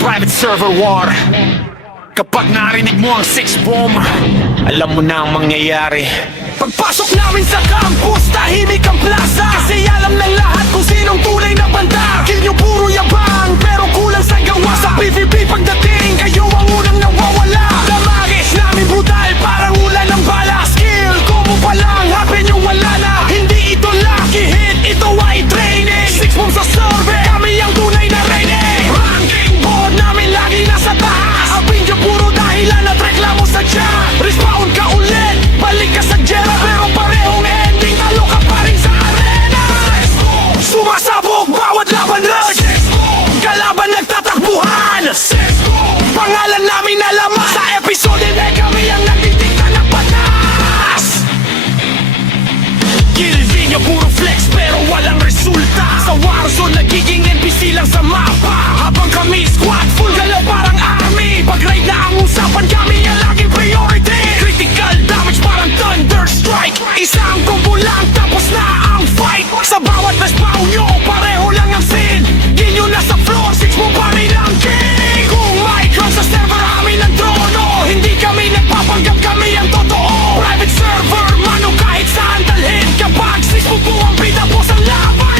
Private server war. Kapag narinig mo ang 6-bomb, alam mo na ang mangyayari. Pagpasok namin sa campus, tahimik ang plaza. Kasi alam ng lahat kung sinong tunay na banda. Kill nyo puro yabang, pero kulang sa gawa. Sa PvP pagdating, kayo ang unang nawawala. Damagis namin brutal, parang ulan ng bala. Skill, combo pa lang, happy nyo wala na. Hindi ito lucky hit, ito ay training. 6-bomb sa survey, kami ang tunay na reyne. Ranking board namin lagi nasa taas. Ang pinjo puro dahilan at reklamo sa chat. Respawn ka ulit, balik ka sa jera. Pero parehong ending, talo ka pa rin sa arena. Sumasabog bawat laban rush. Kalaban nagtatakbuhan. Pangalan namin alaman. Sa episode na kami ang nagtitikta ng patas. Kilvin nyo puro flex pero walang resulta. Sa Warzone nagiging NPC lang sa mapa. Habang kami squad full galaw parang army. Pag raid na ang usapan kami ang laging priority. Critical damage parang thunder strike. Isang combo lang tapos na ang fight. Sa bawat respawn nyo pareho lang ang scene. Di nyo nasa floor 6 mo pa rin ang king. Kung may crowd sa server amin ang trono. Hindi kami nagpapanggap kami ang totoo. Private server mano kahit saan dalhin. Kapag 6 mo po ang bida po sa laban.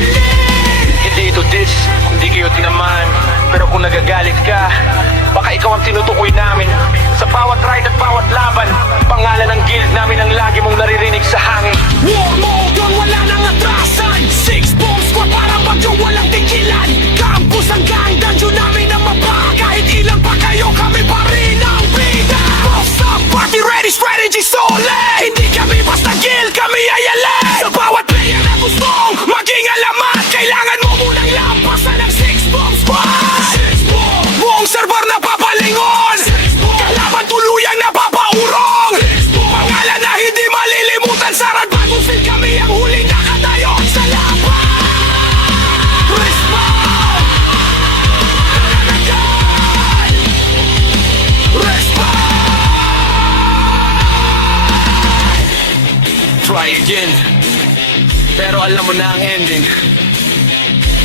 Hindi ito diss, hindi kayo tinamaan. Pero kung nagagalit ka, baka ikaw ang tinutukoy namin. Sa bawat ride at bawat laban, pangalan ng guild namin ang lagi mong naririnig sa hangin. War mode yun, wala nang atrasan. 6-bomb squad parang bagyo walang tigilan. Campus hanggang dungeon namin ang mapa. Kahit ilan pa kayo, kami pa rin ang bida. Boss up, party ready, strategy solid. Hindi kami basta guild, kami ay alay. Sa bawat player na gustong maging alamat, kailangan mo munang lampasan ng 6-bomb squad. Buong server na papalingon, kalaban tuluyang napapaurong. Pangalan na hindi malilimutan, sarad bagong feel kami ang huling nakatayo sa laban. Respawn! Nananagal! Respawn! Try again, pero alam mo na ang ending.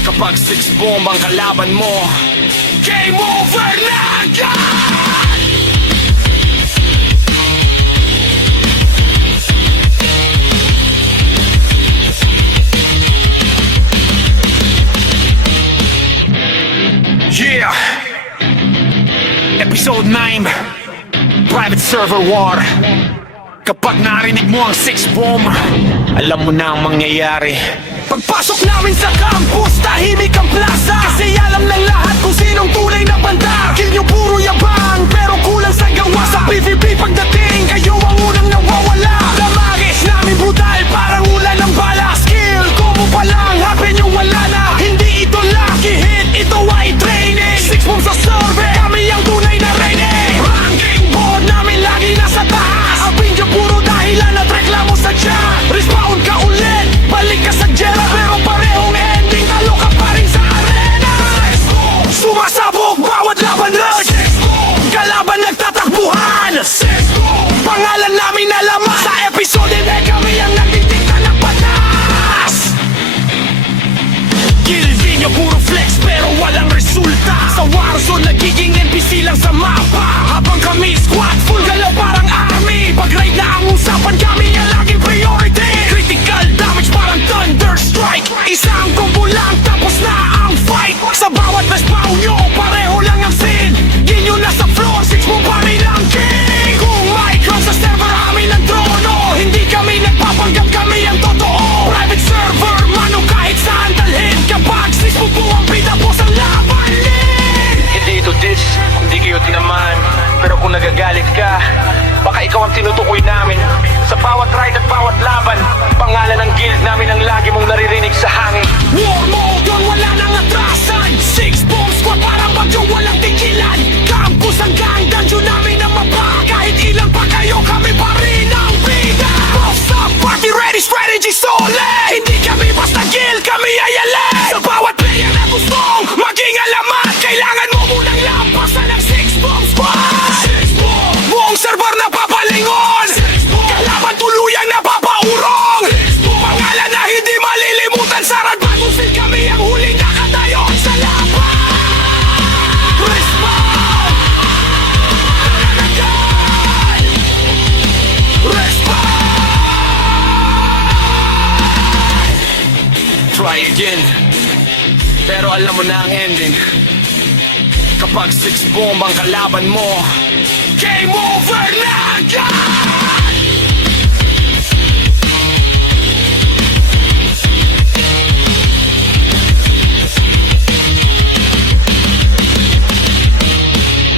Kapag 6-bomb ang kalaban mo, game over na agad! Yeah! Episode 9, Private Server War. Kapag narinig mo ang 6-bomb, alam mo na ang mangyayari. Pagpasok namin sa campus, tahimik ang plaza. Kasi alam ng lahat kung sinong tunay na banda. Kill nyo puro yabang, pero kulang sa gawa. Sa PvP pagdating, kayo ang unang nawawala. Damagis namin brutal, parang ulan ng bala. Skill, combo pa lang, happy nyo wala na. Hindi ito lucky hit, ito ay training. 6-bomb sa survey, kami ang tunay na reyne. Ranking board namin lagi nasa taas. Ang pinjo puro dahilan at reklamo sa chat. Respawn ka ulit, balik ka sa jera. Pero parehong ending, talo ka pa rin sa arena. Sumasabog bawat laban rush. Kalaban nagtatakbuhan. Pangalan namin alaman. Sa episode na kami ang nagtitikta ng patas. Kilvin nyo puro flex pero walang resulta. Sa Warzone nagiging NPC lang sa mapa. Habang kami squad full galaw parang army. Pag raid na ang usapan kami ang laging priority. Critical damage parang thunder strike. Isang combo lang tapos na ang fight. Sa bawat respawn nyo pareho lang ang scene. Di nyo nasa floor 6 mo pa rin ang king. Kung may crowd sa server amin ang trono. Hindi kami nagpapanggap kami ang totoo. Private server mano kahit saan dalhin. Kapag 6 mo po ang bida po sa laban. Hindi ito diss, hindi kayo tinamaan. Pero kung nagagalit ka, baka ikaw ang tinutukoy namin. Sa bawat ride at bawat laban, pangalan ng guild namin ang lagi mong naririnig sa hangin. War mode yun, wala nang atrasan. 6-bomb squad parang bagyo walang tigilan. Campus hanggang dungeon namin ang mapa. Kahit ilan pa kayo, kami pa rin ang bida. Boss up, party ready, strategy solid. Hindi kami basta guild, kami ay alay. Sa bawat player na gustong maging alamat, kailangan mo munang lampasan ng 6-bomb squad. Buong server na papalingon, kalaban tuluyang napapaurong. Pangalan na hindi malilimutan, sarad bagong feel kami ang huling nakatayo sa laban. alam mo na ang ending. Kapag 6 bomb ang kalaban mo, game over na agad!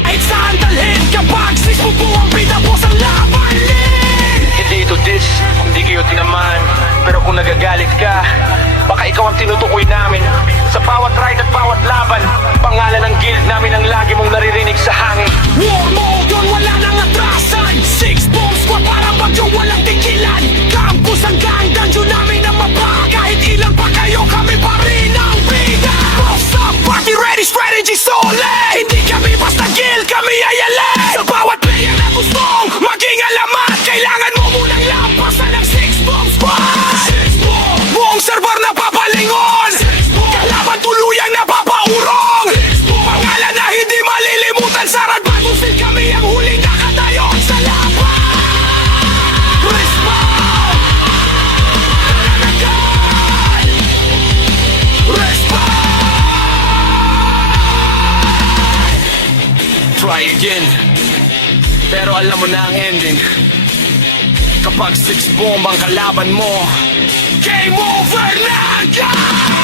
Ay saan dalhin kapag 6 bubuang bida po sa labanin? Hindi ito diss, hindi kayo tinamaan. Pero kung nagagalit ka, baka ikaw ang tinutukoy namin. Sa bawat ride at bawat laban, pangalan ng guild namin ang lagi mong naririnig sa hangin. War mode yun, wala nang atrasan. 6 bomb squad para bagyo walang tigilan. Campus hanggang dungeon namin na mapa. Kahit ilan pa kayo, kami pa rin ang bida. Boss up, party ready, strategy solid. Hindi kami basta guild, kami ay alay. Sa bawat player na gustong maging alamat, kailangan mo munang lampasan ng 6 bomb squad. Buong server na papalingon, kalaban tuluyang napapaurong. Pangalan na hindi malilimutan, sarad bagusin kami ang huling nakatayo sa laban. Respawn! Nananagal! Respawn! Try again, pero alam mo na ang ending. Kapag 6 bomb ang kalaban mo, game over na agad!